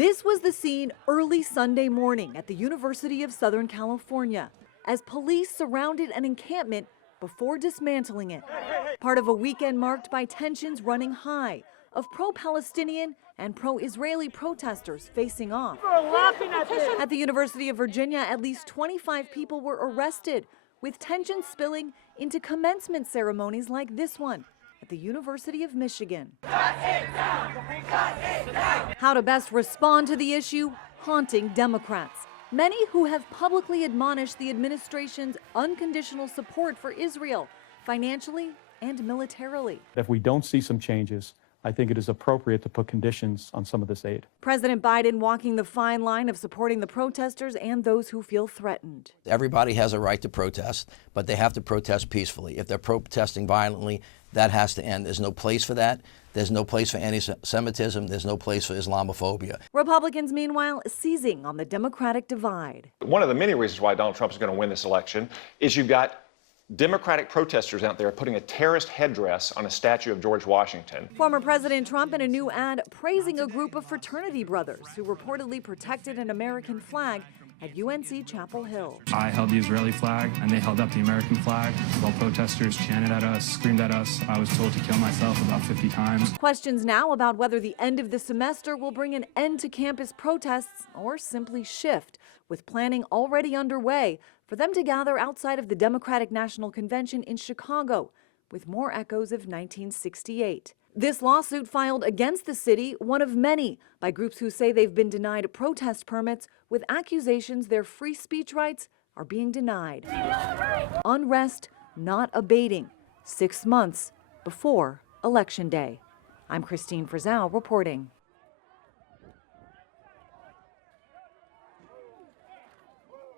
This was the scene early Sunday morning at the University of Southern California as police surrounded an encampment before dismantling it. Part of a weekend marked by tensions running high of pro-Palestinian and pro-Israeli protesters facing off. At the University of Virginia, at least 25 people were arrested, with tensions spilling into commencement ceremonies like this one at the University of Michigan. How to best respond to the issue haunting Democrats, many who have publicly admonished the administration's unconditional support for Israel, financially and militarily. If we don't see some changes, I think it is appropriate to put conditions on some of this aid. President Biden walking the fine line of supporting the protesters and those who feel threatened. Everybody has a right to protest, but they have to protest peacefully. If they're protesting violently, that has to end. There's no place for that. There's no place for anti-Semitism. There's no place for Islamophobia. Republicans, meanwhile, seizing on the Democratic divide. One of the many reasons why Donald Trump is going to win this election is you've got Democratic protesters out there putting a terrorist headdress on a statue of George Washington. Former President Trump in a new ad praising a group of fraternity brothers who reportedly protected an American flag at UNC Chapel Hill. I held the Israeli flag and they held up the American flag while protesters chanted at us, screamed at us. I was told to kill myself about 50 times. Questions now about whether the end of the semester will bring an end to campus protests or simply shift, with planning already underway for them to gather outside of the Democratic National Convention in Chicago, with more echoes of 1968. This lawsuit filed against the city, one of many, by groups who say they've been denied protest permits with accusations their free speech rights are being denied. Unrest not abating 6 months before Election Day. I'm Christine Frizzell reporting.